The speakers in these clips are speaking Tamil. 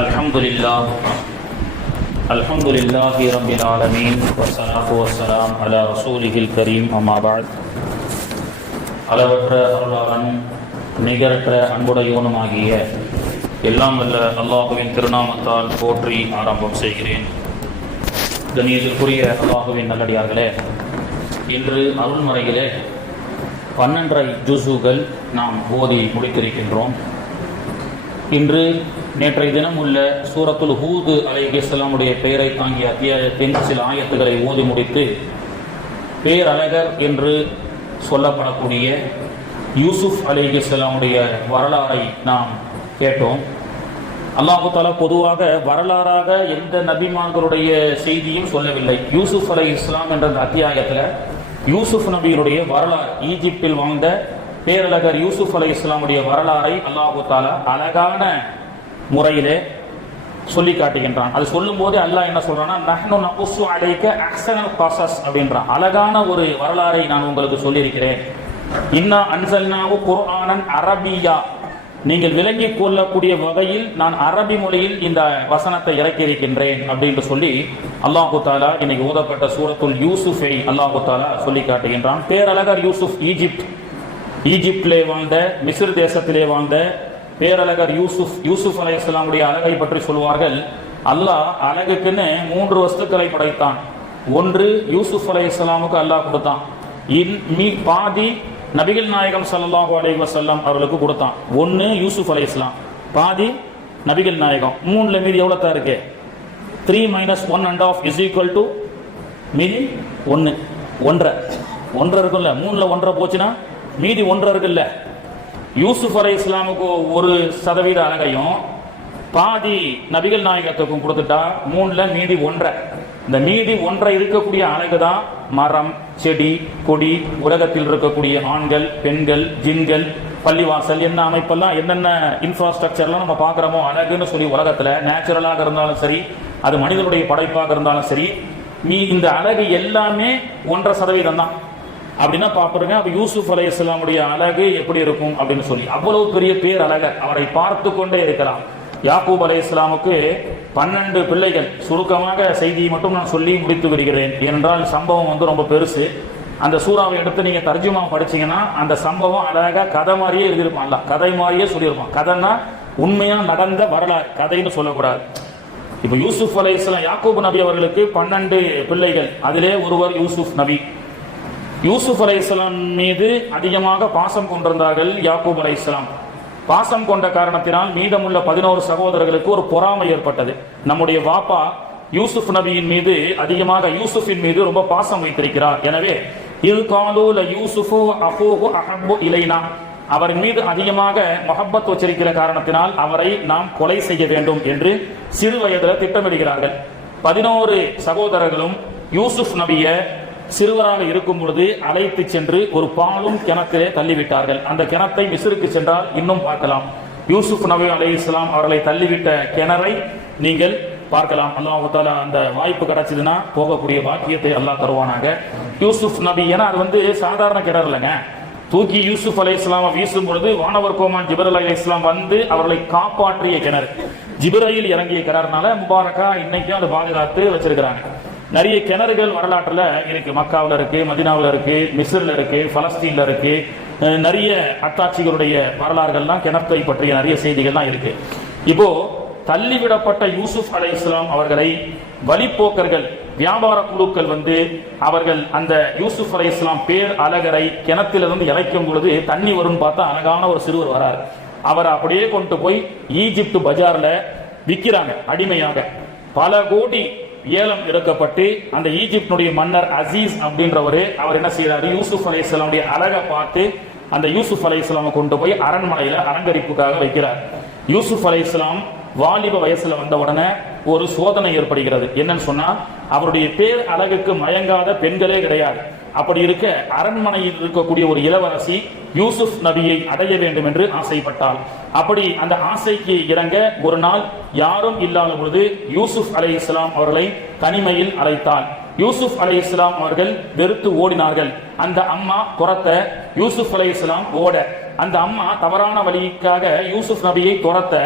الحمد لله رب العالمين والصلاة والسلام على رسوله الكريم أما بعد. அளவற்ற அருளாளனும் நிகரற்ற அன்புடையோனுமாகிய எல்லாம் வல்ல அல்லாஹுவின் திருநாமத்தால் போற்றி ஆரம்பம் செய்கிறேன். கண்ணியத்திற்குரிய அல்லாஹுவின் நல்லடியார்களே, இன்று அருள்மறையிலே 12 ஜுஸுகள் நாம் ஓதி முடித்திருக்கின்றோம். இன்று நேற்றைய தினம் உள்ள சூரத்துல் ஹூத் அலைஹிஸ்ஸலாமுடைய பெயரை தாங்கிய அத்தியாயத்தின் சில ஆயத்துக்களை ஓதி முடித்து பேரழகர் என்று சொல்லப்படக்கூடிய யூசுப் அலைஹிஸ்ஸலாமுடைய வரலாறை நாம் கேட்டோம். அல்லாஹு தஆலா பொதுவாக வரலாறாக எந்த நபிமார்களுடைய செய்தியும் சொல்லவில்லை. யூசுப் அலைஹிஸ்ஸலாம் என்ற அத்தியாயத்தில் யூசுப் நபியினுடைய வரலாறு, ஈஜிப்தில் வாழ்ந்த பேரழகர் யூசுப் அலைஹிஸ்ஸலாமுடைய வரலாறை அல்லாஹு தஆலா அழகான முறையிலே சொல்லி காட்டுகின்றான். அது சொல்லும் போது அல்லாஹ் என்ன சொல்றான்னா, நஹ்னு நகுஸ்ஸு அலைக அஹ்ஸனல் கஸஸ் அப்படின்றான். அழகான ஒரு வரலாறை நான் உங்களுக்கு சொல்லியிருக்கிறேன். இன்னா அன்ஸல்னாஹு குர்ஆனன் அரபியா, நீங்கள் விளங்கிக் கொள்ளக்கூடிய வகையில் நான் அரபி மொழியில் இந்த வசனத்தை இறக்கி இருக்கின்றேன் அப்படின்னு சொல்லி அல்லாஹு தஆலா இன்னைக்கு ஓதப்பட்ட சூரத்துல் யூசுஃபை அல்லாஹு தஆலா சொல்லி காட்டுகின்றான். பேரழகர் யூசுப், ஈஜிப்டிலே வாழ்ந்த, மிஸ்ர் தேசத்திலே வாழ்ந்த பேரழகர் யூசுப் அலைஹிஸ்ஸலாமுடைய அழகை பற்றி சொல்வார்கள். அல்லாஹ் அழகுக்குன்னு 3 வஸ்துக்களை படைத்தான். ஒன்று யூசுப் அலைஹிஸ்ஸலாமுக்கு அல்லாஹ் கொடுத்தான். பாதி நபிகள் நாயகம் ஸல்லல்லாஹு அலைஹி வஸல்லம் அவர்களுக்கு கொடுத்தான். ஒன்று யூசுப் அலைஹிஸ்ஸலாம், பாதி நபிகள் நாயகம். 3ல மீதி எவ்வளோ தான் இருக்கு? 3 - 1.5 = மீதி 1 1.5 இருக்குல்ல. 3ல 1.5 போச்சுன்னா மீதி 1 இருக்குல்ல. யூசுப் அலைஹிஸ்ஸலாமுக்கு 1% அழகையும் பாதி நபிகள் நாயகத்துக்கும் கொடுத்துட்டா 3ல மீதி 1.5. இந்த மீதி 1.5 இருக்கக்கூடிய அழகு தான் மரம், செடி, கொடி, உலகத்தில் இருக்கக்கூடிய ஆண்கள், பெண்கள், ஜின்கள், பள்ளிவாசல், என்ன அமைப்பெல்லாம், என்னென்ன இன்ஃப்ராஸ்ட்ரக்சர்லாம் நம்ம பார்க்குறோமோ அழகுன்னு சொல்லி உலகத்தில் நேச்சுரலாக இருந்தாலும் சரி, அது மனிதனுடைய படைப்பாக இருந்தாலும் சரி, இந்த அழகு எல்லாமே 1.5% தான். அப்படின்னா பாப்புருங்க, அப்ப யூசுப் அலைஹிஸ்ஸலாமுடைய அழகு எப்படி இருக்கும் அப்படின்னு சொல்லி அவ்வளவு பெரிய பேர் அழகர். அவரை பார்த்து கொண்டே இருக்கலாம். யாக்கூப் அலைஹிஸ்ஸலாமுக்கு 12 பிள்ளைகள். சுருக்கமாக செய்தியை மட்டும் நான் சொல்லி முடித்து விடுகிறேன், ஏனென்றால் சம்பவம் ரொம்ப பெருசு. அந்த சூறாவை எடுத்து நீங்க தர்ஜுமா படிச்சீங்கன்னா அந்த சம்பவம் அழகா கதை மாதிரியே எழுதியிருப்பான். கதை மாதிரியே சொல்லியிருப்பான். கதைன்னா உண்மையா நடந்த வரலாறு, கதைன்னு சொல்லக்கூடாது. இப்ப யூசுப் அலைஹிஸ்ஸலாம், யாக்கூப் நபி அவர்களுக்கு 12 பிள்ளைகள். அதிலே ஒருவர் யூசுப் நபி. யூசுப் அலைஹிஸ்ஸலாம் மீது அதிகமாக பாசம் கொண்டிருந்தார்கள் யாக்கூப் அலைஹிஸ்ஸலாம். பாசம் கொண்ட காரணத்தினால் மீதமுள்ள 11 சகோதரர்களுக்கு ஒரு பொறாமை ஏற்பட்டது. நம்முடைய வாப்பா யூசுப் நபியின் மீது அதிகமாக, யூசுஃபின் மீது ரொம்ப பாசம் வைத்திருக்கிறார். எனவே இது காலூல யூசுஃபு அஹூஹு அஹப்பு இலைனா, அவரின் மீது அதிகமாக மஹப்பத் வச்சிருக்கிற காரணத்தினால் அவரை நாம் கொலை செய்ய வேண்டும் என்று சிறு வயதில் திட்டமிடுகிறார்கள். 11 சகோதரர்களும் யூசுப் நபிய சிறுவராக இருக்கும் பொழுது அழைத்து சென்று ஒரு பாலும் கிணத்திலே தள்ளிவிட்டார்கள். அந்த கிணத்தை மிஸ்ருக்கு சென்றால் இன்னும் பார்க்கலாம். யூசுப் நபி அலைஹிஸ்ஸலாம் அவர்களை தள்ளிவிட்ட கிணறை நீங்கள் பார்க்கலாம். அல்லாஹ் தஆலா அந்த வாய்ப்பு கிடைச்சதுன்னா போகக்கூடிய பாக்கியத்தை அல்லாஹ் தருவானாக. யூசுப் நபி, ஏன்னா அது சாதாரண கிணறு இல்லைங்க. தூக்கி யூசுப் அலைஹிஸ்ஸலாமை வீசும் பொழுது வானவர் கோமான் ஜிப்ரீல் அலைஹிஸ்ஸலாம் வந்து அவர்களை காப்பாற்றிய கிணறு, ஜிப்ரீல் இறங்கிய கிணறுனால முபாரக்கா இன்னைக்கும் அதை பாதுகாத்து வச்சிருக்கிறாங்க. நிறைய கிணறுகள் வரலாற்றில் இருக்கு. மக்காவில் இருக்கு, மதீனாவில் இருக்கு, மிஸ்ரில் இருக்கு, பலஸ்தீன்ல இருக்கு. நிறைய அத்தாட்சிகளுடைய வரலாறுகள்லாம் கிணற்றை பற்றிய நிறைய செய்திகள்லாம் இருக்கு. இப்போ தள்ளிவிடப்பட்ட யூசுப் அலைஹிஸ்ஸலாம் அவர்களை வழிப்போக்கர்கள், வியாபார குழுக்கள் அவர்கள் அந்த யூசுப் அலைஹிஸ்ஸலாம் பேர் அழகரை கிணத்திலிருந்து இறைக்கும் பொழுது தண்ணி வரும்னு பார்த்தா அழகான ஒரு சிறுவர் வரார். அவர் அப்படியே கொண்டு போய் ஈஜிப்ட் பஜார்ல விற்கிறாங்க அடிமையாக. பல கோடி ஏலம் எடுக்கப்பட்டு அந்த ஈஜிப்டுடைய மன்னர் அசீஸ் அப்படின்றவரு அவர் என்ன செய்யறாரு, யூசுப் அலைஹிஸ்ஸலாமுடைய அழகை பார்த்து அந்த யூசுப் அலைஹிஸ்ஸலாமை கொண்டு போய் அரண்மனையில அலங்கரிப்புக்காக வைக்கிறார். யூசுப் அலைஹிஸ்ஸலாம் வாலிப வயசுல வந்த உடனே ஒரு சோதனை ஏற்படுகிறது. என்னன்னு சொன்னா, அவருடைய பேர் அழகுக்கு மயங்காத பெண்களே கிடையாது. அப்படி இருக்க அரண்மனையில் இருக்கக்கூடிய ஒரு இளவரசி யூசுப் நபியை அடைய வேண்டும் என்று ஆசைப்பட்டாள். அப்படி அந்த ஆசைக்கு இறங்க ஒரு நாள் யாரும் இல்லாத பொழுது யூசுப் அலைஹிஸ்ஸலாம் அவர்களை தனிமையில் அழைத்தாள். யூசுப் அலைஹிஸ்ஸலாம் அவர்கள் வெறுத்து ஓடினார்கள். அந்த அம்மா துரத்த, யூசுப் அலைஹிஸ்ஸலாம் ஓட, அந்த அம்மா தவறான வழிக்காக யூசுப் நபியை துரத்த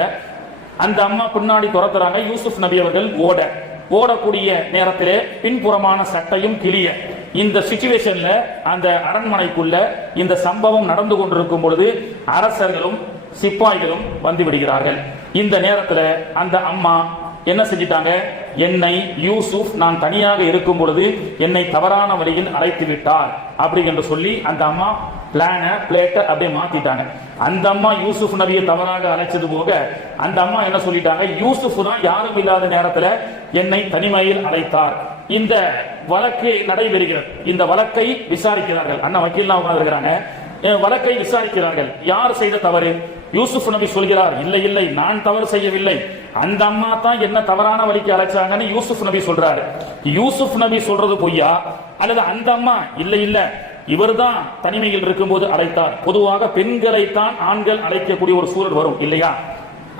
அந்த அம்மா பின்னாடி துரத்துறாங்க. யூசுப் நபி அவர்கள் ஓடக்கூடிய நேரத்திலே பின்புறமான சட்டையும் கிளிய. இந்த சிச்சுவேஷன்ல அந்த அரண்மனைக்குள்ள இந்த சம்பவம் நடந்து கொண்டிருக்கும் பொழுது அரசர்களும் சிப்பாய்களும் வந்து விடுகிறார்கள். இந்த நேரத்தில் அந்த அம்மா என்ன செஞ்சிட்டாங்க, என்னை யூசுப் நான் தனியாக இருக்கும் பொழுது என்னை தவறான வழியில் அழைத்து விட்டார் அப்படி என்று சொல்லி அந்த அம்மா பிளேட்டை அப்படியே மாத்திட்டாங்க. அந்த அம்மா யூசுப் நபியை தவறாக அழைச்சது போக அந்த அம்மா என்ன சொல்லிட்டாங்க, யூசுப் தான் யாரும் இல்லாத நேரத்தில் என்னை தனிமையில் அழைத்தார். இந்த வழக்கு நடைபெறுகிறது. இந்த வழக்கை விசாரிக்கிறார்கள். அண்ணா வக்கீல்லாம் உட்கார்ந்திருக்கிறாங்க. வழக்கை விசாரிக்கிறார்கள். யார் செய்த தவறு? யூசுப் நபி சொல்கிறார், இல்லை இல்லை நான் தவறு செய்யவில்லை, அந்த அம்மா தான் என்ன தவறான வழிக்கு அழைச்சாங்கன்னு யூசுப் நபி சொல்றாரு. யூசுப் நபி சொல்றது பொய்யா அல்லது அந்த அம்மா இல்லை இல்ல இவர் தான் தனிமையில் இருக்கும் போது அழைத்தார்? பொதுவாக பெண்களைத்தான் ஆண்கள் அழைக்கக்கூடிய ஒரு சூழல் வரும் இல்லையா?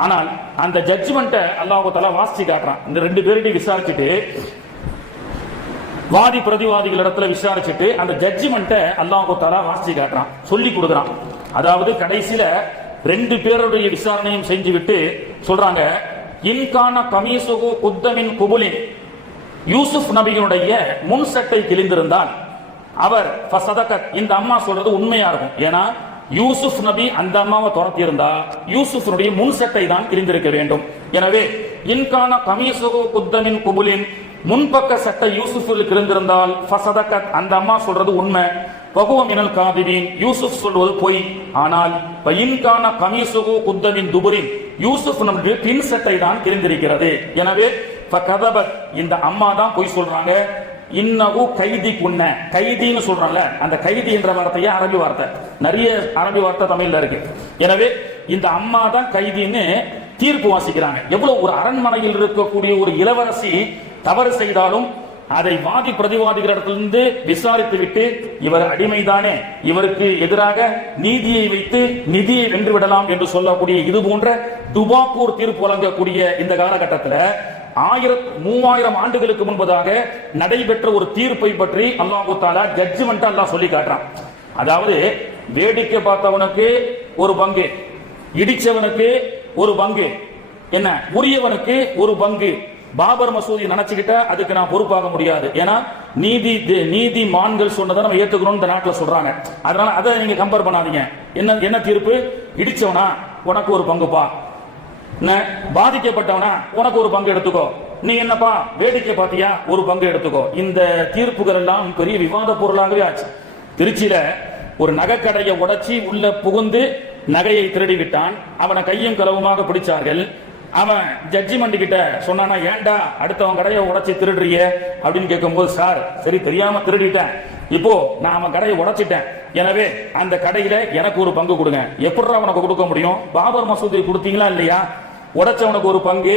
ஆனால் அந்த ஜட்ஜ்மெண்ட்டை அல்லாஹ் தஆலா வாசிச்சு காட்டுறான். இந்த ரெண்டு பேர்கிட்டையும் விசாரிச்சுட்டு வாதி பிரதிவாதிகள் இடத்துல விசாரிச்சுட்டு அந்த ஜட்ஜ்மெண்ட்டை அல்லாஹ் தஆலா வாசிச்சு காட்டுறான், சொல்லி கொடுக்குறான். அதாவது கடைசியில ரெண்டு பேருடைய விசாரணையும் செஞ்சு விட்டு சொல்றாங்க, இன்கான கமீசுகு குத்தமின் குபுலின், யூசுப் நபியினுடைய முன் சட்டை கிழிந்திருந்தால் அவர் ஃபஸதகத், இந்த அம்மா சொல்றது உண்மையா இருக்கும். ஏன்னா யூசுப் நபி அந்த அம்மாவை துரத்தி இருந்தா யூசுஃபுடைய முன் சட்டை தான் கிழிந்திருக்க வேண்டும். எனவே இன்கான கமீசுகு குத்தமின் குபுலின், முன்பக்க சட்டை யூசுஃபுக்கு இருந்திருந்தால் ஃபஸதகத், அந்த அம்மா சொல்றது உண்மை. வஹுவ மினல் காதிபீன், யூசுப் சொல்வது பொய். ஆனால் இன்கான கமீசுகு குத்தமின் துபுரின், யூசுப் நம்முடைய பின் சட்டை தான் கிழிந்திருக்கிறது. எனவே ஃபகதபத், இந்த அம்மா தான் பொய் சொல்றாங்க. இன்னகு கைதி குன்ன, கைதின்னு சொல்றாங்கல்ல, அந்த கைதி என்ற வார்த்தையே அரபி வார்த்தை, நிறைய அரபி வார்த்தை தமிழ்ல இருக்கு. எனவே இந்த அம்மா தான் கைதின்னு தீர்ப்பு வாசிக்கிறாங்க. எவ்வளவு ஒரு அரண்மனையில் இருக்கக்கூடிய ஒரு இளவரசி தவறு செய்தாலும் அதை வாதி பிரதிவாதிகளிடத்திலிருந்து விசாரித்து விட்டு இவர் அடிமைதானே, இவருக்கு எதிராக நீதியை வைத்து நிதியை வென்று விடலாம் என்று சொல்லக்கூடிய இது போன்ற துபாக்கூர் தீர்ப்பு வழங்கக்கூடிய இந்த காலகட்டத்தில் 3000 ஆண்டுகளுக்கு முன்பதாக நடைபெற்ற ஒரு தீர்ப்பை பற்றி அல்லாஹ் தஆலா ஜட்ஜ்மெண்ட் அல்லாஹ் சொல்லி காட்டுறான். அதாவது வேடிக்கை பார்த்தவனுக்கு ஒரு பங்கு, இடிச்சவனுக்கு ஒரு பங்கு, என்ன உரியவனுக்கு ஒரு பங்கு. பாபர் மசூதி நினைச்சுக்கிட்ட அதுக்கு நான் பொறுப்பாக முடியாது. ஏன்னா நீதிமான்கள் சொன்னதை நம்ம ஏத்துக்கணும் இந்த நாட்டில் சொல்றாங்க. அதனால அதை நீங்க கம்பேர் பண்ணாதீங்க. என்ன தீர்ப்பு? இடிச்சவனா உனக்கு ஒரு பங்குப்பா, பாதிக்கப்பட்டவனா உனக்கு ஒரு பங்கு எடுத்துக்கோ, நீ என்னப்பா வேடிக்கை பார்த்தியா ஒரு பங்கு எடுத்துக்கோ. இந்த தீர்ப்புகள் எல்லாம் பெரிய விவாத பொருளாகவே ஆச்சு. திருச்சியில ஒரு நகைக்கடையை உடைச்சி உள்ள புகுந்து நகையை திருடி விட்டான். அவனை கையும் களவுமாக பிடிச்சார்கள். அவன் ஜட்ஜிமெண்ட் கிட்ட சொன்னானா, ஏண்டா அடுத்தவன் கடையை உடைச்சி திருடுறிய அப்படின்னு கேட்கும்போது, சார் சரி தெரியாம திருடிட்டேன், இப்போ நான் அவன் கடையை உடைச்சிட்டேன், எனவே அந்த கடையில எனக்கு ஒரு பங்கு கொடுங்க. எப்படிடா உனக்கு கொடுக்க முடியும்? பாபர் மசூதி கொடுத்தீங்களா இல்லையா? உடைச்சவனுக்கு ஒரு பங்கு,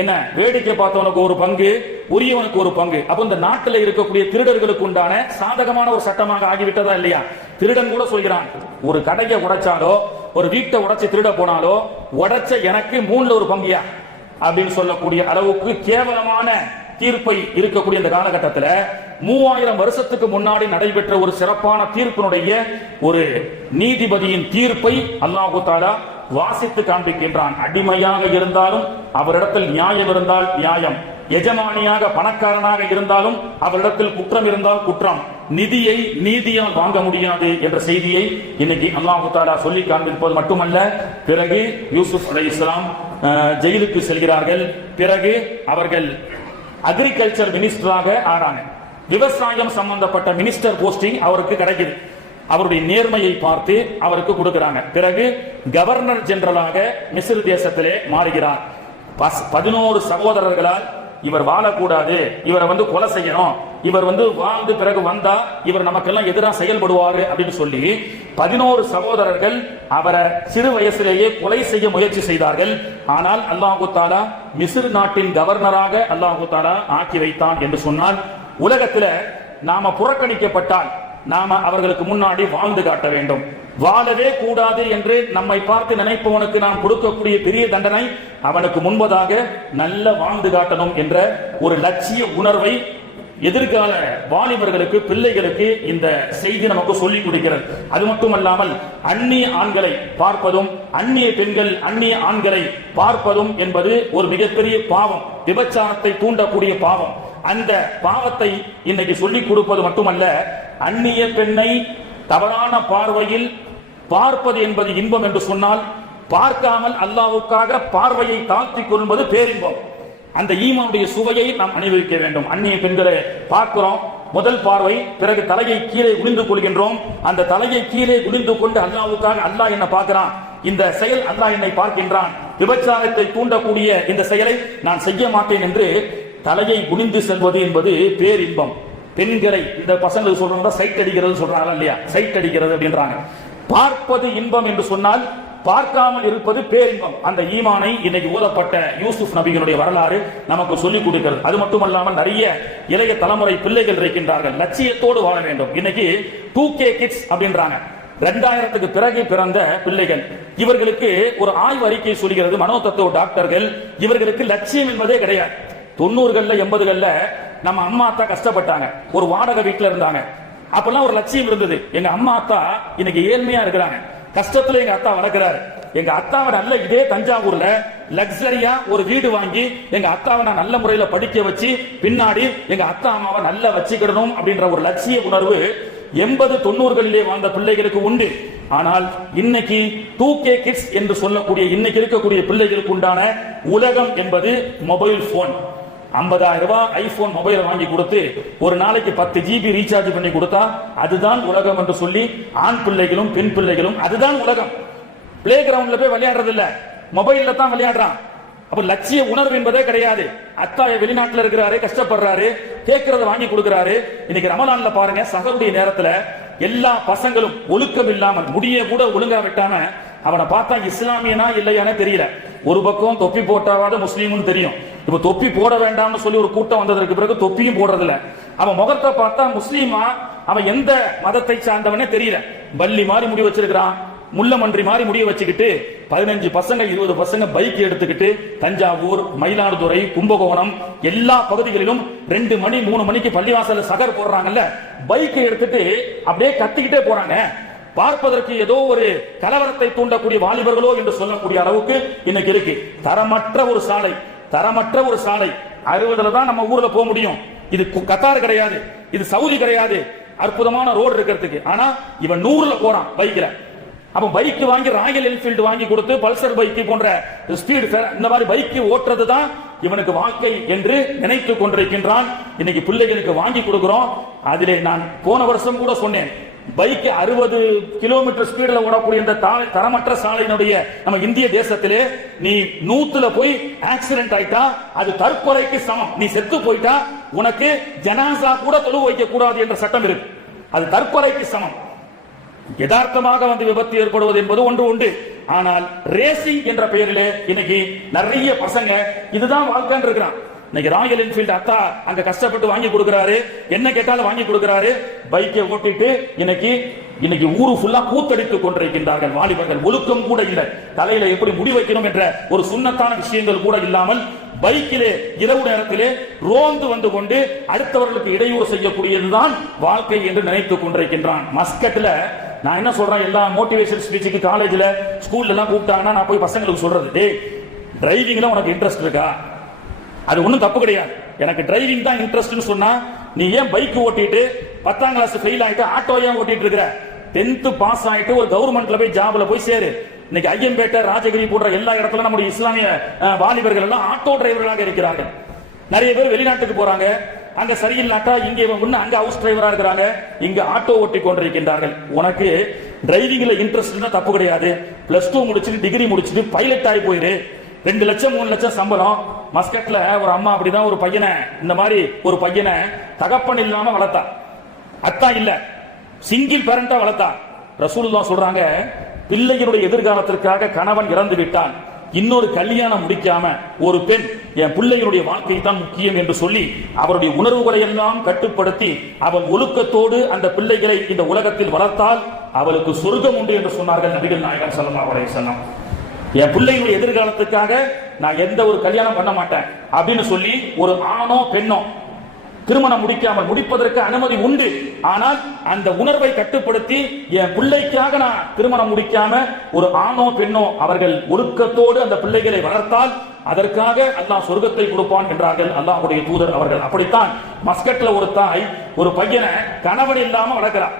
என்ன வேடிக்கை பார்த்தவனுக்கு ஒரு பங்கு, உரியவனுக்கு ஒரு பங்கு. அப்ப இந்த நாட்டில் இருக்கக்கூடிய திருடர்களுக்கு உண்டான சாதகமான ஒரு சட்டமாக ஆகிவிட்டதா இல்லையா? திருடன் கூட சொல்கிறான், ஒரு கடையை உடைச்சாலோ ஒரு வீட்டை உடைச்சு திருட போனாலோ உடைச்ச எனக்கு 3ல் ஒரு பங்கியா அப்படின்னு சொல்லக்கூடிய அளவுக்கு கேவலமான தீர்ப்பை இருக்கக்கூடிய இந்த காலகட்டத்தில் 3000 வருஷத்துக்கு முன்னாடி நடைபெற்ற ஒரு சிறப்பான தீர்ப்பினுடைய ஒரு நீதிபதியின் தீர்ப்பை அல்லாஹ் தஆலா வாசித்து காண்பிக்கின்றான். அடிமையாக இருந்தாலும் அவரிடத்தில் நியாயம் இருந்தால் நியாயம், எஜமானியாக பணக்காரனாக இருந்தாலும் அவரிடத்தில் குற்றம் இருந்தால் குற்றம், நிதியை நீதியால் வாங்க முடியாது என்ற செய்தியை இன்னைக்கு அல்லாஹ் தஆலா சொல்லி காண்பிப்பது மட்டுமல்ல, பிறகு யூசுப் அலைஹிஸ்ஸலாம் ஜெயிலுக்கு செல்கிறார்கள். பிறகு அவர்கள் அக்ரிகல்ச்சர் மினிஸ்டராக ஆனாங்க. விவசாயம் சம்பந்தப்பட்ட மினிஸ்டர் போஸ்டிங் அவருக்கு கிடைக்குது. அவருடைய நேர்மையை பார்த்து அவருக்கு கொடுக்கிறாங்க. பிறகு கவர்னர் ஜெனரலாக மிஸ்ர் தேசத்திலே மாறுகிறார். 11 சகோதரர்களால் இவர் வாழக்கூடாது, இவரை கொலை செய்யணும், இவர் வாழ்ந்து பிறகு வந்தா இவர் நமக்கெல்லாம் எதிராக செயல்படுவாரு அப்படின்னு சொல்லி 11 சகோதரர்கள் அவரை சிறு வயசிலேயே கொலை செய்ய முயற்சி செய்தார்கள். ஆனால் அல்லாஹ் தஆலா மிஸ்ர் நாட்டின் கவர்னராக அல்லாஹ் தஆலா ஆக்கி வைத்தான் என்று சொன்னால், உலகத்துல நாம புறக்கணிக்கப்பட்டால் நாம அவர்களுக்கு முன்னாடி வாழ்ந்து காட்ட வேண்டும். வாழவே கூடாது என்று நம்மை பார்த்து நினைப்பவனுக்கு நாம் கொடுக்கக்கூடிய பெரிய தண்டனை அவனுக்கு முன்பதாக நல்ல வாழ்ந்து காட்டணும் என்ற ஒரு லட்சிய உணர்வை எதிர்கால வாலிபர்களுக்கு, பிள்ளைகளுக்கு இந்த செய்தி நமக்கு சொல்லிக் கொடுக்கிறது. அது மட்டுமல்லாமல் அந்நிய ஆண்களை பார்ப்பதும், அந்நிய பெண்கள் அந்நிய ஆண்களை பார்ப்பதும் என்பது ஒரு மிகப்பெரிய பாவம், விபச்சாரத்தை தூண்டக்கூடிய பாவம். அந்த பாவத்தை இன்னைக்கு சொல்லிக் கொடுப்பது மட்டுமல்ல, அந்நிய பெண்ணை தவறான பார்வையில் பார்ப்பது என்பது இன்பம் என்று சொன்னால், பார்க்காமல் அல்லாஹ்வுக்காக பார்வையை தாழ்த்திக் கொள்வது பேரின்பம். அந்த ஈமானுடைய சுவையை நாம் அனுபவிக்க வேண்டும். அந்நிய பெண்களை பார்க்கிறோம், முதல் பார்வை, பிறகு தலையை கீழே குனிந்து கொள்கின்றோம். அந்த தலையை கீழே குனிந்து கொண்டு அல்லாஹ்வுக்காக, அல்லாஹ் என்ன பார்க்கிறான், இந்த செயல் அல்லாஹ் என்னை பார்க்கின்றான், விபச்சாரத்தை தூண்டக்கூடிய இந்த செயலை நான் செய்ய மாட்டேன் என்று தலையை குனிந்து செல்வது என்பது பேரின்பம். பெண்களை இந்த பசங்களுக்கு சொல்றாங்க, சைட் அடிக்கிறது சொல்றாங்க இல்லையா, சைட் அடிக்கிறது அப்படின்றாங்க. பார்ப்பது இன்பம் என்று சொன்னால் பார்க்காமல் இருப்பது பேரின்பம். அந்த ஈமானை இன்னைக்கு ஓதப்பட்ட யூசுப் நபிகளுடைய வரலாறு நமக்கு சொல்லிக் கொடுக்கிறது. அது மட்டுமல்லாமல் நிறைய இளைய தலைமுறை பிள்ளைகள் இருக்கின்றார்கள், லட்சியத்தோடு வாழ வேண்டும். இன்னைக்கு 2K கிட்ஸ் அப்படின்றாங்க, 2000க்கு பிறகு பிறந்த பிள்ளைகள். இவர்களுக்கு ஒரு ஆய்வு அறிக்கை சொல்கிறது, மனோதத்துவ டாக்டர்கள், இவர்களுக்கு லட்சியம் என்பதே கிடையாது. 90களில் 80களில் நம்ம அம்மா அத்தா கஷ்டப்பட்டாங்க, ஒரு வாடகை வீட்டில் இருந்தாங்க. அப்பெல்லாம் ஒரு லட்சியம் இருந்தது. எங்க அம்மா அத்தா இன்னைக்கு ஏழ்மையா இருக்கிறாங்க, கஷ்டத்துல எங்க அத்தா வளர்க்கிறாரு. எங்க அத்தாவை நல்ல இதே தஞ்சாவூர்ல லக்ஸரியா ஒரு வீடு வாங்கி எங்க அத்தாவை நான் நல்ல முறையில படிக்க வச்சு பின்னாடி எங்க அத்தா அம்மாவை நல்லா வச்சுக்கிடணும் அப்படின்ற ஒரு லட்சிய உணர்வு 80-90களிலே வாழ்ந்த பிள்ளைகளுக்கு உண்டு. ஆனால் இன்னைக்கு 2K கிட்ஸ் என்று சொல்லக்கூடிய இன்னைக்கு இருக்கக்கூடிய பிள்ளைகளுக்கு உண்டான உலகம் என்பது மொபைல் போன். 50,000 ரூபாய் ஐபோன் மொபைல் வாங்கி கொடுத்து ஒரு நாளைக்கு 10 GB ரீசார்ஜ் பண்ணி கொடுத்தா அதுதான் உலகம் என்று சொல்லி ஆண் பிள்ளைகளும் பெண் பிள்ளைகளும் அதுதான் உலகம். பிளே கிரவுண்ட்ல போய் விளையாடுறது இல்ல, மொபைல்ல தான் விளையாடுறான். அப்ப லட்சிய உணர்வு என்பதே கிடையாது. அத்தாய வெளிநாட்டுல இருக்கிறாரு, கஷ்டப்படுறாரு, கேட்கறத வாங்கி கொடுக்கிறாரு. இன்னைக்கு ரமலான்ல பாருங்க, சஹருடைய நேரத்துல எல்லா பசங்களும் ஒழுக்கம் இல்லாமல், முடிய கூட ஒழுங்கா விட்டாம, அவனை பார்த்தா இஸ்லாமியனா இல்லையானே தெரியல. ஒரு பக்கம் தொப்பி போட்டாவாத முஸ்லீம்னு தெரியும். இப்ப தொப்பி போட வேண்டாம்னு சொல்லி ஒரு கூட்டம் வந்ததற்கு பிறகு தொப்பியும் போடுறதில்ல. அவன் முகத்தை பார்த்தா முஸ்லீமா, அவன் எந்த மதத்தை சார்ந்தவனே தெரியல. பள்ளி மாதிரி முடி வச்சிருக்கிறான், முள்ள மன்றி மாதிரி முடிய வச்சுக்கிட்டு 15 பசங்க 20 பசங்க பைக் எடுத்துக்கிட்டு தஞ்சாவூர், மயிலாடுதுறை, கும்பகோணம் எல்லா பகுதிகளிலும் 2 மணி 3 மணிக்கு பள்ளிவாசல்ல சகர் போடுறாங்கல்ல, பைக்கை எடுத்துட்டு அப்படியே கத்திக்கிட்டே போறாங்க. பார்ப்பதற்கு ஏதோ ஒரு கலவரத்தை தூண்டக்கூடிய வாலிபர்களோ என்று சொல்லக்கூடிய அளவுக்கு இன்னைக்கு இருக்கு. தரமற்ற ஒரு சாலை, தரமற்ற ஒரு சாலை. 60ல தான் நம்ம ஊர்ல போக முடியும். இது கத்தார் கிடையாது, இது சவுதி கிடையாது, அற்புதமான ரோடு இருக்கிறதுக்கு. ஆனா இவன் 100ல போறான் பைக்ல. அப்ப பைக் வாங்கி ராயல் என்ஃபீல்டு வாங்கி கொடுத்து பல்சர் பைக் போன்ற ஸ்பீடு இந்த மாதிரி பைக் ஓட்டுறது தான் இவனுக்கு வாழ்க்கை என்று நினைத்து கொண்டிருக்கின்றான். இன்னைக்கு பிள்ளைகளுக்கு வாங்கி கொடுக்கிறோம். அதிலே நான் போன வருஷம் கூட சொன்னேன், பைக் 60 கிலோமீட்டர் ஸ்பீட்ல ஓடக்கூடிய இந்த தரமற்ற சாலையினுடைய நம்ம இந்திய தேசத்திலே நீ 100ல போய் ஆக்சிடென்ட் ஆயிட்டா அது தற்கொலைக்கு சமம். நீ செத்து போயிட்டா உனக்கு ஜனாசா கூட தொழு வைக்க கூடாது என்ற சட்டம் இருக்கு. அது தற்கொலைக்கு சமம். யதார்த்தமாக வந்து விபத்து ஏற்படுவது என்பது ஒன்று உண்டு. ஆனால் ரேசிங் என்ற பெயரிலே இன்னைக்கு நிறைய பசங்க இதுதான் வாழ்க்கைன்னு இருக்கிறான். இன்னைக்கு ராயல் என்ஃபீல்டு அத்தா அங்க கஷ்டப்பட்டு வாங்கி கொடுக்கிறாரு, என்ன கேட்டாலும் வாங்கி கொடுக்கிறாரு. பைக்கை ஓட்டிட்டு இன்னைக்கு ஊரு ஃபுல்லா கூத்தடித்துக் கொண்டிருக்கின்றார்கள் வாலிபர்கள். ஒழுக்கம் கூட இல்லை, தலையில எப்படி முடி வைக்கணும் என்ற ஒரு சுண்ணத்தான விஷயங்கள் கூட இல்லாமல் பைக்கிலே இரவு நேரத்திலே ரோந்து வந்து கொண்டு அடுத்தவர்களுக்கு இடையூறு செய்யக்கூடியதுதான் வாழ்க்கை என்று நினைத்துக் கொண்டிருக்கின்றான். மஸ்கட்ல நான் என்ன சொல்றேன், எல்லா மோட்டிவேஷன் ஸ்பீச்சுக்கு காலேஜ்ல ஸ்கூல்ல எல்லாம் கூப்பிட்டாங்கன்னா நான் போய் பசங்களுக்கு சொல்றது, டேய் டிரைவிங்ல உனக்கு இன்ட்ரெஸ்ட் இருக்கா? அது ஒன்றும் தப்பு கிடையாது. எனக்கு டிரைவிங் தான் இன்ட்ரெஸ்ட்னு சொன்னா நீ ஏன் பைக் ஓட்டிட்டு 10ஆம் கிளாஸ் ஃபெயில் ஆயிட்டு ஆட்டோ ஏன் ஓட்டிட்டு இருக்கிற? 10th பாஸ் ஆயிட்டு ஒரு கவர்மெண்ட்ல போய் ஜாப்ல போய் சேரு. இன்னைக்கு ஐயம்பேட்டை, ராஜகிரி போன்ற எல்லா இடத்துல நம்முடைய இஸ்லாமிய வாலிபர்கள் எல்லாம் ஆட்டோ டிரைவர்களாக இருக்கிறார்கள். நிறைய பேர் வெளிநாட்டுக்கு போறாங்க, அங்க சரியில்லாட்டா இங்கே அங்க ஹவுஸ் டிரைவரா இருக்கிறாங்க, இங்க ஆட்டோ ஓட்டி கொண்டிருக்கின்றார்கள். உனக்கு டிரைவிங்ல இன்ட்ரெஸ்ட் தப்பு கிடையாது. +2 முடிச்சுட்டு டிகிரி முடிச்சுட்டு பைலட் ஆகி போயிரு. 2 லட்சம் 3 லட்சம் சம்பளம். மஸ்கட்ல ஒரு அம்மா அப்படிதான் ஒரு பையனை, இந்த மாதிரி ஒரு பையனை தகப்பன் இல்லாம வளர்த்தா, அத்தா இல்ல, சிங்கிள் பேரண்டா வளர்த்தா. ரசூலுல்லாஹ் சொல்றாங்க, பிள்ளைகளுடைய எதிர்காலத்திற்காக கணவன் இறந்து விட்டான், இன்னொரு கல்யாணம் முடிக்காம ஒரு பெண் என் பிள்ளைகளுடைய வாழ்க்கை தான் முக்கியம் என்று சொல்லி அவருடைய உணர்வுகளை எல்லாம் கட்டுப்படுத்தி அவள் ஒழுக்கத்தோடு அந்த பிள்ளைகளை இந்த உலகத்தில் வளர்த்தால் அவளுக்கு சொர்க்கம் உண்டு என்று சொன்னார்கள் நபிகள் நாயகம் ஸல்லல்லாஹு அலைஹி வஸல்லம். என் பிள்ளைகளுடைய எதிர்காலத்துக்காக நான் எந்த ஒரு கல்யாணம் பண்ண மாட்டேன் அப்படின்னு சொல்லி ஒரு ஆணோ பெண்ணோ திருமணம் முடிப்பதற்கு அனுமதி உண்டு. ஆனால் அந்த உணர்வை கட்டுப்படுத்தி என் பிள்ளைக்காக நான் திருமணம் முடிக்காம ஒரு ஆணோ பெண்ணோ அவர்கள் ஒழுக்கத்தோடு அந்த பிள்ளைகளை வளர்த்தால் அதற்காக அல்லாஹ் சொர்க்கத்தை கொடுப்பான் என்றார்கள் அல்லாஹ்வுடைய தூதர் அவர்கள். அப்படித்தான் மஸ்கட்ல ஒரு தாய் ஒரு பையனை கணவன் இல்லாம வளர்க்கிறார்.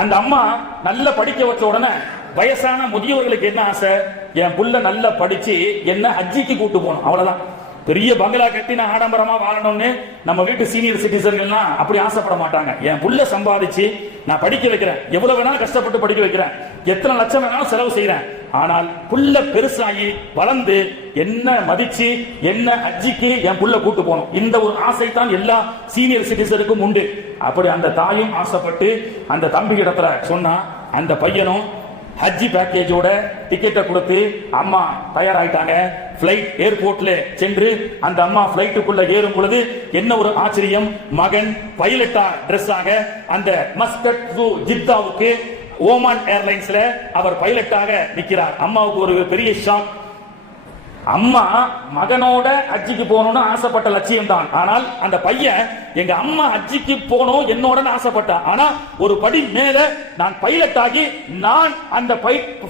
அந்த அம்மா நல்ல படிக்க வச்ச உடனே வயசான முதியவர்களுக்கு என்ன ஆசை, என் புள்ள நல்லா படிச்சு என்ன ஹஜ்ஜிக்கு கூட்டு போகணும், அவ்வளவுதான். பெரிய பங்களா கட்டி நான் ஆடம்பரமா வாழணும்னு நம்ம வீட்டு சீனியர் சிட்டிசன்கள்லாம் அப்படி ஆசைப்பட மாட்டாங்க. என் புள்ள சம்பாதிச்சு நான் படிக்க வைக்கிறேன், எவ்வளவு வேணாலும் கஷ்டப்பட்டு படிக்க வைக்கிறேன், எத்தனை லட்சம் வேணாலும் செலவு செய்யறேன், ஆனால் புள்ள பெருசாகி வளர்ந்து என்ன மதிச்சு என்ன ஹஜ்ஜிக்கு என் புள்ள கூட்டு போகணும், இந்த ஒரு ஆசை தான் எல்லா சீனியர் சிட்டிசனுக்கும் உண்டு. அப்படி அந்த தாயும் ஆசைப்பட்டு அந்த தம்பி இடத்துல சொன்னா, அந்த பையனும் ஹஜ்ஜி பேக்கேஜோட டிக்கெட்டை கொடுத்து அம்மா தயாராயிட்டாங்க. பிளைட் ஏர்போர்ட்ல சென்று அந்த அம்மா பிளைட்டுக்குள்ள ஏறும் பொழுது என்ன ஒரு ஆச்சரியம், மகன் பைலட்டா ட்ரெஸ் ஆக அந்த மஸ்கட் டு ஜித்தாவுக்கு ஓமான் ஏர்லைன்ஸ்ல அவர் பைலட்டாக நிற்கிறார். அம்மாவுக்கு ஒரு பெரிய ஷாக். அம்மா மகனோட ஹஜ்ஜிக்கு போகணும்னு ஆசைப்பட்ட லட்சியம் தான். ஆனால் அந்த பையன் எங்க அம்மா ஹஜ்ஜிக்கு போகணும் என்னோட ஆசைப்பட்டான். ஆனா ஒரு படி மேல நான் பைலட் ஆகி நான் அந்த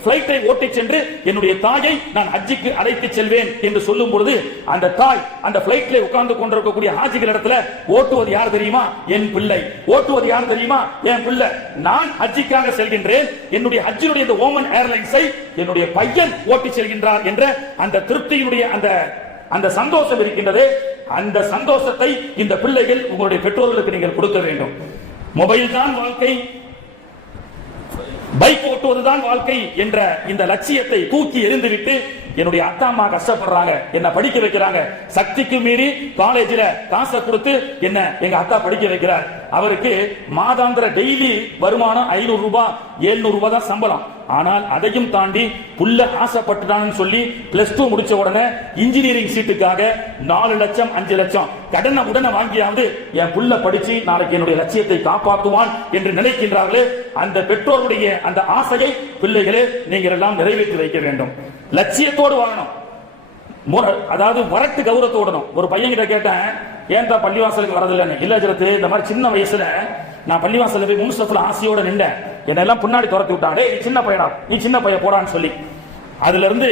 பிளைட்டை ஓட்டி சென்று என்னுடைய தாயை நான் ஹஜ்ஜிக்கு அழைத்து செல்வேன் என்று சொல்லும் பொழுது அந்த தாய் அந்த பிளைட்ல உட்கார்ந்து கொண்டிருக்கக்கூடிய ஹாஜிகள் இடத்துல ஓட்டுவது யார் தெரியுமா, என் பிள்ளை. ஓட்டுவது யார் தெரியுமா, என் பிள்ளை. நான் ஹஜ்ஜிக்காக செல்கின்றேன், என்னுடைய ஹஜ்ஜினுடைய இந்த ஓமன் ஏர்லைன்ஸை என்னுடைய பையன் ஓட்டி செல்கின்றார் என்ற அந்த திருப்தியினுடைய அந்த சந்தோஷம் இருக்கின்றது. அந்த சந்தோஷத்தை இந்த பிள்ளைகள் உங்களுடைய பெற்றோர்களுக்கு நீங்கள் கொடுக்க வேண்டும். மொபைல் தான் வாழ்க்கை, பைக் ஓட்டுவதுதான் வாழ்க்கை என்ற இந்த லட்சியத்தை தூக்கி எறிந்துவிட்டு என்னுடைய அத்தா அம்மா கஷ்டப்படுறாங்க, என்ன படிக்க வைக்கிறாங்க, சக்திக்கு மீறி காலேஜில் காசை கொடுத்து என்ன எங்க அத்தா படிக்க வைக்கிறார். அவருக்கு மாதாந்திர டெய்லி வருமானம் 500 ரூபாய் 700 ரூபாய் தான் சம்பளம். ஆனால் அதையும் தாண்டி புள்ள ஆசைப்பட்டுட்டான்னு சொல்லி +2 முடிச்ச உடனே இன்ஜினியரிங் சீட்டுக்காக 4 லட்சம் 5 லட்சம் கடனை உடனே வாங்கியாவது என் புள்ள படிச்சு நாளைக்கு என்னுடைய லட்சியத்தை காப்பாற்றுவான் என்று நினைக்கின்றார்களே, அந்த பெற்றோருடைய அந்த ஆசையை பிள்ளைகளே நீங்கள் எல்லாம் நிறைவேற்றி வைக்க வேண்டும். லட்சியத்தோடு வாழணும், அதாவது வரட்டு கௌரவத்தோடணும். ஒரு பையன் கிட்ட கேட்டேன், ஏன்டா பள்ளிவாசலுக்கு வரதில்லைன்னு. இல்ல ஜரத்து, இந்த மாதிரி சின்ன வயசுல நான் பள்ளிவாசல போய் முன்சப்ல ஆசையோட நின்றேன், என்னெல்லாம் பின்னாடி துரத்தி விட்டாடே, நீ சின்ன பையடா, நீ சின்ன பையன் போடான்னு சொல்லி. அதுல இருந்து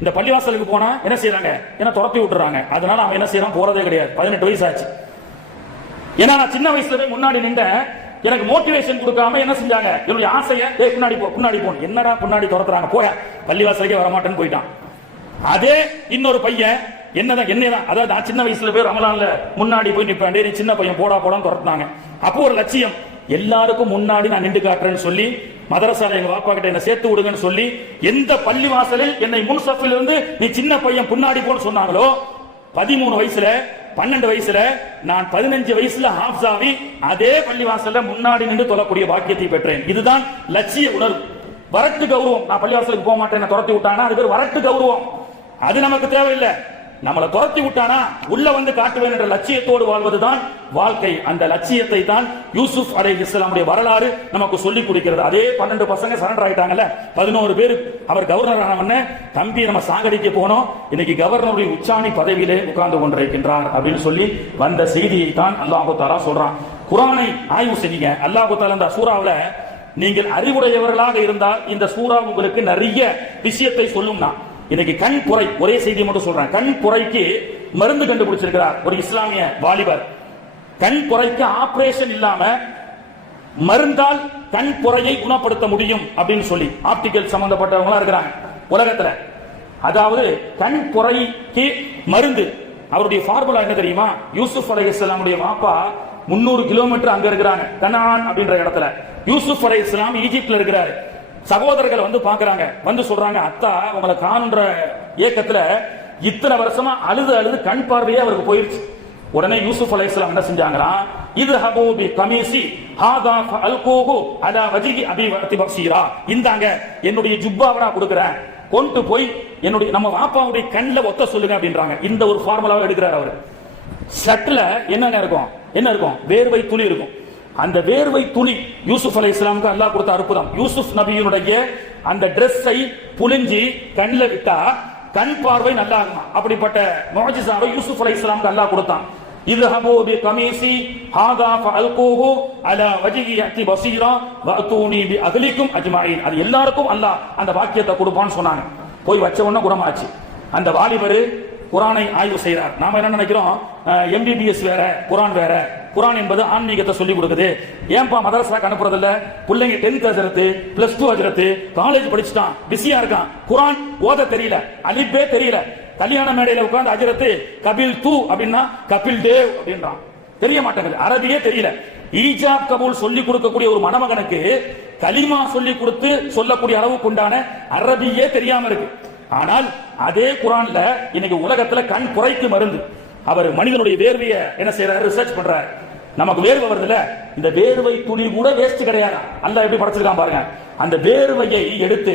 இந்த பள்ளிவாசலுக்கு போனா என்ன செய்யறாங்க, என்ன துரத்தி விட்டுறாங்க. அதனால அவன் என்ன செய்யறான், போறதே கிடையாது. 18 வயசு ஆச்சு. ஏன்னா நான் சின்ன வயசுல போய் முன்னாடி நின்றேன், எனக்கு மோட்டிவேஷன் கொடுக்காம என்ன செஞ்சாங்க, என்னுடைய ஆசையை பின்னாடி போ பின்னாடி போ, என்னடா பின்னாடி துரத்துறாங்க, போய பள்ளிவாசலுக்கே வரமாட்டேன்னு போயிட்டான். அதே இன்னொரு பையன் என்னதான், அதாவது நான் சின்ன வயசுல போய் ரமலான்ல முன்னாடி போய் நிப்பேன், நீ சின்ன பையன் போடா போடான்னு துரத்துனாங்க. அப்போ ஒரு லட்சியம், எல்லாருக்கும் முன்னாடி நான் நின்று காட்டுறேன்னு சொல்லி மதரசால எங்க வாப்பா கிட்ட என்ன சேர்த்து விடுங்கன்னு சொல்லி எந்த பள்ளிவாசலில் என்னை முன்சஃபில் இருந்து நீ சின்ன பையன் முன்னாடி போன்னு சொன்னாங்களோ, 13 வயசுல 12 வயசுல நான் 15 வயசுல ஹாஃப்ஸாவி அதே பள்ளிவாசல்ல முன்னாடி நின்று தொழக்கூடிய பாக்கியத்தை பெற்றேன். இதுதான் லட்சிய உணர்வு. வரட்டு கௌரவம், நான் பள்ளிவாசலுக்கு போக மாட்டேன் துரத்தி விட்டானா அது பேர் வரட்டு கௌரவம். அது நமக்கு தேவையில்லை. நம்மளை துரத்தி விட்டானா உள்ள வந்து காட்டுவேன் என்ற லட்சியத்தோடு வாழ்வதுதான் வாழ்க்கை. அந்த லட்சியத்தை தான் யூசுப் அலைஹிஸ்ஸலாமுடைய வரலாறு நமக்கு சொல்லிக் கொடுக்கிறது. அதே 12 பசங்க சரண்டர் ஆயிட்டாங்கல்ல, 11 பேர் அவர் கவர்னர் ஆனவன, தம்பி நம்ம சாகடிக்க போனோம், இன்னைக்கு கவர்னருடைய உச்சாணி பதவியிலே உட்கார்ந்து கொண்டிருக்கின்றார் அப்படின்னு சொல்லி வந்த செய்தியை தான் அல்லாஹ் தஆலா சொல்றான். குர்ஆனை ஆய்வு செய்யுங்க. அல்லாஹ் தஆலா இந்த சூராவுல நீங்கள் அறிவுடையவர்களாக இருந்தால் இந்த சூரா உங்களுக்கு நிறைய விஷயத்தை சொல்லும்னா. இன்னைக்கு கண் புரை, ஒரே செய்தி மட்டும் சொல்றேன். கண் புரைக்கு மருந்து கண்டுபிடிச்சிருக்கிறார் ஒரு இஸ்லாமிய வாலிபர். கண் புரைக்கு ஆபரேஷன் இல்லாம மருந்தால் கண் புரையை குணப்படுத்த முடியும் அப்படின்னு சொல்லி ஆப்டிகல் சம்பந்தப்பட்டவங்களா இருக்கிறாங்க உலகத்துல. அதாவது கண் புரைக்கு மருந்து, அவருடைய ஃபார்முலா என்ன தெரியுமா, யூசுப் அலைஹிஸ்ஸலாமுடைய வாப்பா 300 கிலோமீட்டர் அங்க இருக்கிறாங்க, கனான் அப்படின்ற இடத்துல. யூசுப் அலைஹிஸ்ஸலாம் ஈஜிப்ட்ல இருக்கிறாரு. சகோதரர்கள் வந்து பாக்குறாங்க, வந்து சொல்றாங்க, அத்தா உங்களை காணுன்ற ஏக்கத்துல இத்தனை வருஷமா அழுது கண் பார்வையே அவருக்கு போயிருச்சு. உடனே யூசுப் அலைஹிஸ்ஸலாம் என்ன செஞ்சாங்களா, இது ஹபூபி கமீசி ஹாதா அல்கூஹு அலா வஜிஹி அபி வஅதி பஸீரா, இந்தாங்க என்னுடைய ஜுப்பாவடா கொடுக்கிறேன், கொண்டு போய் என்னுடைய நம்ம வாப்பாவுடைய கண்ணில் ஒத்த சொல்லுங்க அப்படின்றாங்க. இந்த ஒரு ஃபார்முலாவை எடுக்கிறார் அவர். ஷர்ட்ல என்ன இருக்கும், வேர்வை துளி இருக்கும். அந்த வேர்வை துளி யூசுப் அலைஹிஸ்ஸலாமுக்கு அல்லாஹ் கொடுத்த அற்புதம். யூசுப் நபியினுடைய அந்த டிரெஸ்ஸை புளிஞ்சி கண்ணில் விட்டா கண் பார்வை நல்லா ஆகுமா. அப்படிப்பட்ட முஅஜிஸாவை யூசுப் அலைஹிஸ்ஸலாமுக்கு அல்லாஹ் கொடுத்தான். இذهبوا بقميصي هذا فألقوه على وجهه يأتي بصيرا وأتوني بأهلكم أجمعين. அது எல்லாருக்கும் அல்லாஹ் அந்த வாக்கியத்தை கொடுப்பான்னு சொன்னாங்க. போய் வச்ச உடனே குணமாச்சு. அந்த வாலிபர் குரானை ஆய்வு செய்கிறார். நாம என்ன நினைக்கிறோம், MBBS வேற குரான் வேற. குரான் என்பது ஆன்மீகத்தை சொல்லி கொடுக்குது. ஏன்பா மதரசாக்கு அனுப்புறது இல்ல? பிள்ளைங்க 10th ஹஜ்ரத்து +2 ஹஜ்ரத்து காலேஜ் படிச்சுட்டான், பிஸியா இருக்கான், குரான் ஓத தெரியல, அலிஃபே தெரியல. கல்யாண மேடையில உட்கார்ந்து ஹஜ்ரத்து கபில் தூ அப்படின்னா கபில் தேவ் அப்படின்றான், தெரிய மாட்டேங்குது, அரபியே தெரியல. ஈஜாப் கபூல் சொல்லி கொடுக்கக்கூடிய ஒரு மணமகனுக்கு கலிமா சொல்லி கொடுத்து சொல்லக்கூடிய அளவுக்கு உண்டான அரபியே தெரியாம இருக்கு. ஆனால் அதே குரான்ல இன்னைக்கு உலகத்துல கண் குறைக்கு மருந்து. அவர் மனிதனுடைய வேர்வையை என்ன செய்யறாரு, ரிசர்ச் பண்றாரு. நமக்கு வேர்வை வருதுல, இந்த வேர்வை துளி கூட வேஸ்ட் கிடையாது. அல்லாஹ் எப்படி படைச்சிருக்கான் பாருங்க. அந்த வேர்வையை எடுத்து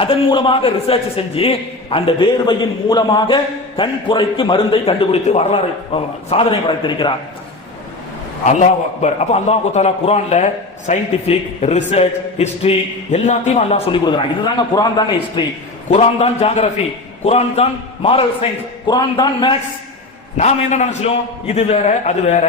அதன் மூலமாக ரிசர்ச் செஞ்சு அந்த வேர்வையின் மூலமாக கண் குறைக்கு மருந்தை கண்டுபிடித்து வரலாறு சாதனை படைத்திருக்கிறார். அல்லாஹ் அக்பர். அப்ப அல்லாஹ் தஆலா குர்ஆன்ல சயின்டிபிக் ரிசர்ச் ஹிஸ்டரி எல்லாத்தையும் அல்லாஹ் சொல்லி கொடுக்குறான். இதுதாங்க குர்ஆன் தாங்க ஹிஸ்டரி, குர்ஆன் தான் ஜியோகிராஃபி, குர்ஆன் தான் மாரல் சயின்ஸ், குர்ஆன் தான் மேத்ஸ். நாம என்ன நினைச்சோம், இது வேற அது வேற,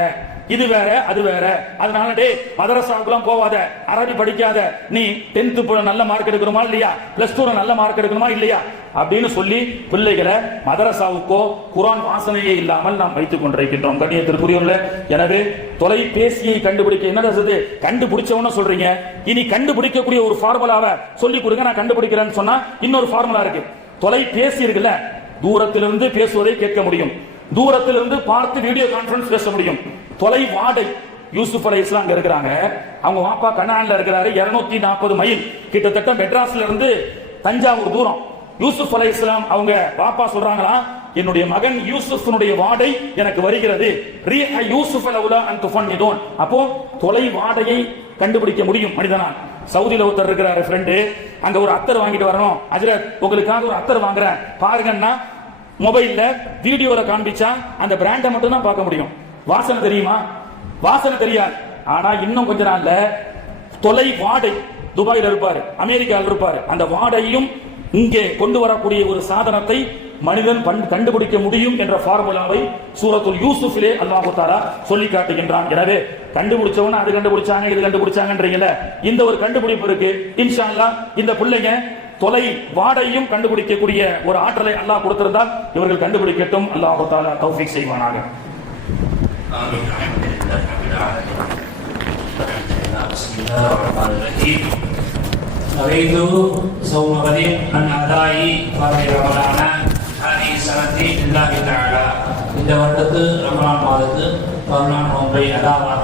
இது வேற அது வேற. அதனால டே மதரசாவுக்குலாம் போவாத, அரபி படிக்காத, நீ 10th நல்ல மார்க் எடுக்கணுமா இல்லையா, +2 நல்ல மார்க் எடுக்கணுமா இல்லையா அப்படின்னு சொல்லி பிள்ளைகளை மதரசாவுக்கோ குர்ஆன் வாசனையே இல்லாமல் நாம் வைத்துக் கொண்டிருக்கின்றோம். கண்ணியத்திற்குரியவர்களே, எனவே தொலைபேசியை கண்டுபிடிக்க என்ன ரசது கண்டுபிடிச்சவன சொல்றீங்க, இனி கண்டுபிடிக்கக்கூடிய ஒரு ஃபார்முலாவை சொல்லி கொடுங்க, நான் கண்டுபிடிக்கிறேன்னு சொன்னா இன்னொரு ஃபார்முலா இருக்கு. தொலைபேசி இருக்குல்ல, தூரத்திலிருந்து பேசுவதை கேட்க முடியும், தூரத்திலிருந்து பார்த்து வீடியோ கான்பரன்ஸ் பேச முடியும். தொலை வாடை, யூசுப் அலைஹிஸ்ஸலாம் அங்க இருக்கிறாங்க, அவங்க வாப்பா கனான்ல இருக்கிறாரு, 240 மைல், கிட்டத்தட்ட மெட்ராஸ்ல இருந்து தஞ்சாவூர் தூரம். யூசுப் அலைஹிஸ்ஸலாம் அவங்க வாப்பா சொல்றாங்களா, என்னுடைய மகன் யூசுஃப்னுடைய வாடை எனக்கு வருகிறது, ரீஹ யூசுஃப் லவுலா அன் துஃபன்னிதூன். அப்போ தொலை வாடையை கண்டுபிடிக்க முடியும் மனிதனால். சவுதியில ஒருத்தர் இருக்கிறாரு ஃப்ரெண்டு, அங்க ஒரு அத்தர் வாங்கிட்டு வரணும், ஹஜ்ரத் உங்களுக்காக ஒரு அத்தர் வாங்குறேன் பாருங்கன்னா, மொபைல்ல வீடியோல காண்பிச்சா அந்த பிராண்டை மட்டும் தான் பார்க்க முடியும், வாசனை தெரியுமா, வாசனை தெரியாது. ஆனா இன்னும் கொஞ்ச நாள்ல தொலை வாடை, துபாயில இருப்பாரு, அமெரிக்காவில் இருப்பாரு, அந்த வாடையும் இங்கே கொண்டு வரக்கூடிய ஒரு சாதனத்தை மனிதன் கண்டுபிடிக்க முடியும் என்ற ஃபார்முலாவை சூரத்துல் யூசுஃபிலே அல்லாஹ் தஆலா சொல்லி காட்டுகின்றான். எனவே கண்டுபிடிச்சவன அது கண்டுபிடிச்சாங்க இது கண்டுபிடிச்சாங்கன்றீங்கல, இந்த ஒரு கண்டுபிடிப்பு இருக்கு. இன்ஷா அல்லாஹ் இந்த பிள்ளைங்க தொலை வாடையும் கண்டுபிடிக்கக்கூடிய ஒரு ஆற்றலை அல்லாஹ் கொடுத்திருந்தால் இவர்கள் கண்டுபிடிக்கட்டும். அல்லாஹ் தஆலா தௌஃபீக் செய்வானாக. نريد صوم غد عن أداء فرض رمضان هذه السنة لله تعالى. இந்த வருடத்து ரமலான் மாதத்து 14 நோன்பை அதாவாக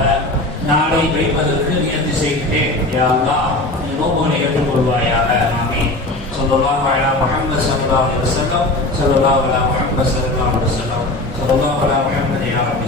நாளை வைப்பதற்கு நியதி செய்கிறேன். யா அல்லாஹ் இந்த நோன்புகளை ஏற்றுக்கொள்வாயாக. ஆமீன். ஸல்லல்லாஹு அலா முஹம்மது ஸல்லல்லாஹு அலைஹி வஸல்லம், ஸல்லல்லாஹு அலா முஹம்மது ஸல்லல்லாஹு அலைஹி வஸல்லம், ஸல்லல்லாஹு அலா முஹம்மது யா ரப்பி.